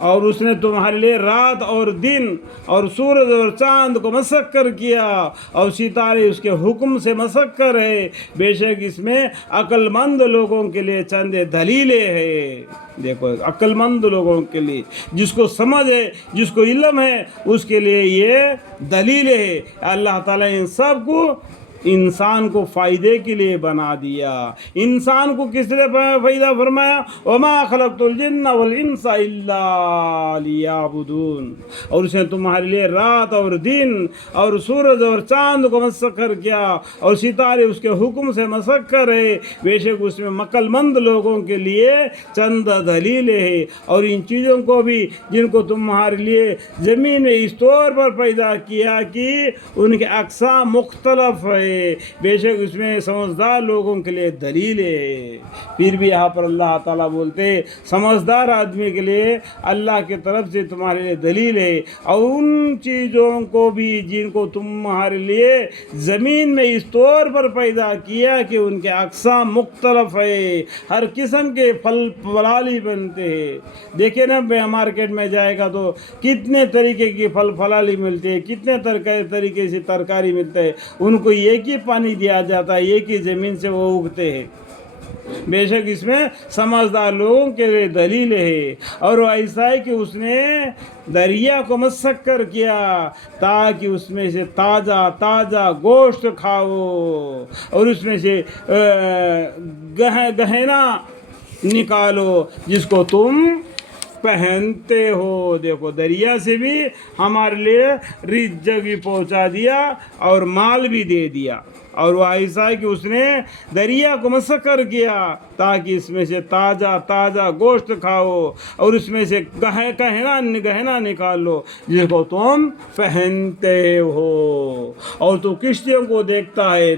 اور اس نے تمہارے لیے رات اور دن اور سورج اور چاند کو مسخر کیا اور ستارے اس کے حکم سے مسخر ہے، بے شک اس میں عقل مند لوگوں کے لیے چند دلیلیں ہیں۔ دیکھو عقل مند لوگوں کے لیے، جس کو سمجھ ہے، جس کو علم ہے، اس کے لیے یہ دلیلیں ہے۔ اللہ تعالیٰ ان سب کو انسان کو فائدے کے لیے بنا دیا۔ انسان کو کس لیے فائدہ فرمایا؟ وما خلقت الجن والانس الا لیعبدون، اور اس نے تمہارے لیے رات اور دن اور سورج اور چاند کو مسخر کیا اور ستارے اس کے حکم سے مسخر ہے، بے شک اس میں عقل مند لوگوں کے لیے چند دلیلیں ہیں۔ اور ان چیزوں کو بھی جن کو تمہارے لیے زمین میں اس طور پر پیدا کیا کہ ان کے اقسام مختلف ہے، بے شک اس میں سمجھدار لوگوں کے لیے دلیل ہے۔ پھر بھی یہاں پر اللہ تعالیٰ بولتے سمجھدار آدمی کے لیے اللہ کی طرف سے تمہارے لیے دلیل ہے، اور ان چیزوں کو بھی جن کو تمہارے لیے زمین میں اس طور پر پیدا کیا کہ ان کے اقسام مختلف ہے، ہر قسم کے پھل پھلالی بنتے ہیں۔ دیکھیں نا مارکیٹ میں جائے گا تو کتنے طریقے کی پھل پھلالی ملتے ہیں، کتنے طریقے سے ترکاری ملتے ہیں، ان کو ایک ہی پانی دیا جاتا ہے، ایک ہی زمین سے وہ اگتے ہیں۔ بے شک اس میں سمجھدار لوگوں کے لیے دلیل ہے۔ اور وہ ایسا ہے کہ اس نے دریا کو مسخر کیا تاکہ اس میں سے تازہ تازہ گوشت کھاؤ اور اس میں سے گہنا نکالو جس کو تم پہنتے ہو۔ دیکھو دریا سے بھی ہمارے لیے رزق بھی پہنچا دیا اور مال بھی دے دیا، اور وہ ایسا ہے کہ اس نے دریا کو مسخر کیا تاکہ اس میں سے تازہ تازہ گوشت کھاؤ اور اس میں سے گہنا نکال لو جس کو تم پہنتے ہو۔ اور تو کشتیوں کو دیکھتا ہے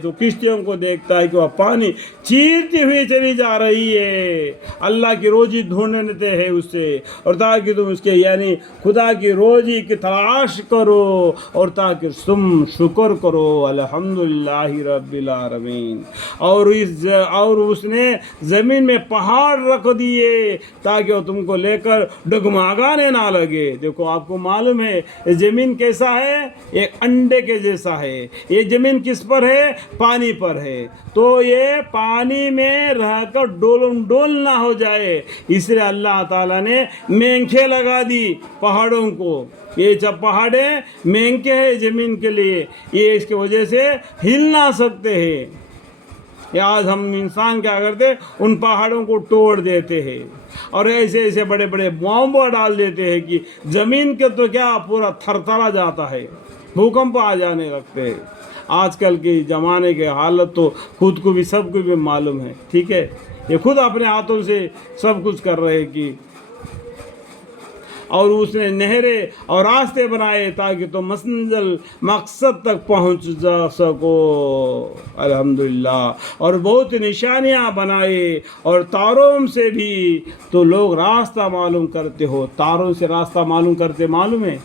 کہ وہ پانی چیرتی ہوئی چلی جا رہی ہے، اللہ کی روزی ڈھونڈتے ہیں اس سے، اور تاکہ تم اس کے یعنی خدا کی روزی کی تلاش کرو اور تاکہ تم شکر کرو الحمدللہ رب العالمین۔ اور اس نے زمین میں پہاڑ رکھ دیے تاکہ وہ تم کو لے کر ڈگمگانے نہ لگے۔ دیکھو آپ کو معلوم ہے زمین کیسا ہے؟ ایک انڈے کے جیسا ہے۔ یہ زمین کس پر ہے؟ پانی پر ہے، تو یہ پانی میں رہ کر ڈول نہ ہو جائے، اس لیے اللہ تعالیٰ نے مینکھیں لگا دی پہاڑوں کو۔ یہ جب پہاڑیں مینکے ہیں زمین کے لیے، یہ اس کی وجہ سے ہل نہ سکتے ہیں۔ آج ہم انسان کیا کرتے ہیں؟ ان پہاڑوں کو توڑ دیتے ہیں اور ایسے بڑے بڑے بم ڈال دیتے ہیں کہ زمین کے تو کیا پورا تھرتھرا جاتا ہے، بھوکمپ آ جانے لگتے ہیں۔ آج کل کے زمانے کے حالت تو خود کو بھی سب کو بھی معلوم ہے، ٹھیک ہے؟ یہ خود اپنے ہاتھوں سے سب کچھ کر رہے کہ، اور اس نے نہریں اور راستے بنائے تاکہ تم مقصد تک پہنچ جا سکو الحمدللہ، اور بہت نشانیاں بنائے، اور تاروں سے بھی تو لوگ راستہ معلوم کرتے ہو۔ تاروں سے راستہ معلوم کرتے معلوم ہے؟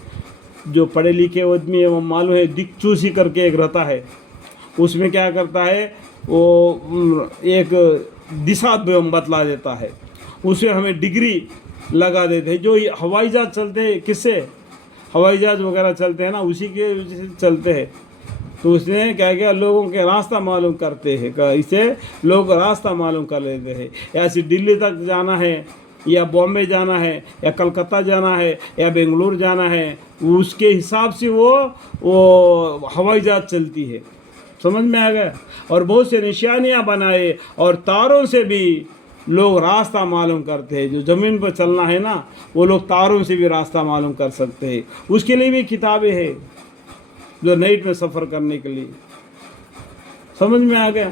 جو پڑھے لکھے آدمی ہے وہ معلوم ہے، دک چوسی کر کے ایک رہتا ہے، اس میں کیا کرتا ہے وہ ایک دشا بتلا دیتا ہے، اسے ہمیں ڈگری لگا دیتے ہیں۔ جو ہوائی جہاز چلتے ہیں، کس سے؟ ہوائی جہاز وغیرہ چلتے ہیں نا، اسی کے وجہ سے چلتے ہیں۔ تو اس نے کیا کیا لوگوں کے راستہ معلوم کرتے ہیں، اسے لوگ راستہ معلوم کر لیتے ہیں۔ ایسے دلی تک جانا ہے یا بامبے جانا ہے یا کلکتہ جانا ہے یا بنگلور جانا ہے، اس کے حساب سے وہ ہوائی جہاز چلتی ہے۔ سمجھ میں آ گیا؟ اور بہت سے نشانیاں بنائے، اور تاروں سے بھی لوگ راستہ معلوم کرتے ہیں۔ جو زمین پر چلنا ہے نا، وہ لوگ تاروں سے بھی راستہ معلوم کر سکتے ہیں۔ اس کے لیے بھی کتابیں ہیں جو نائٹ میں سفر کرنے کے لیے۔ سمجھ میں آ گیا؟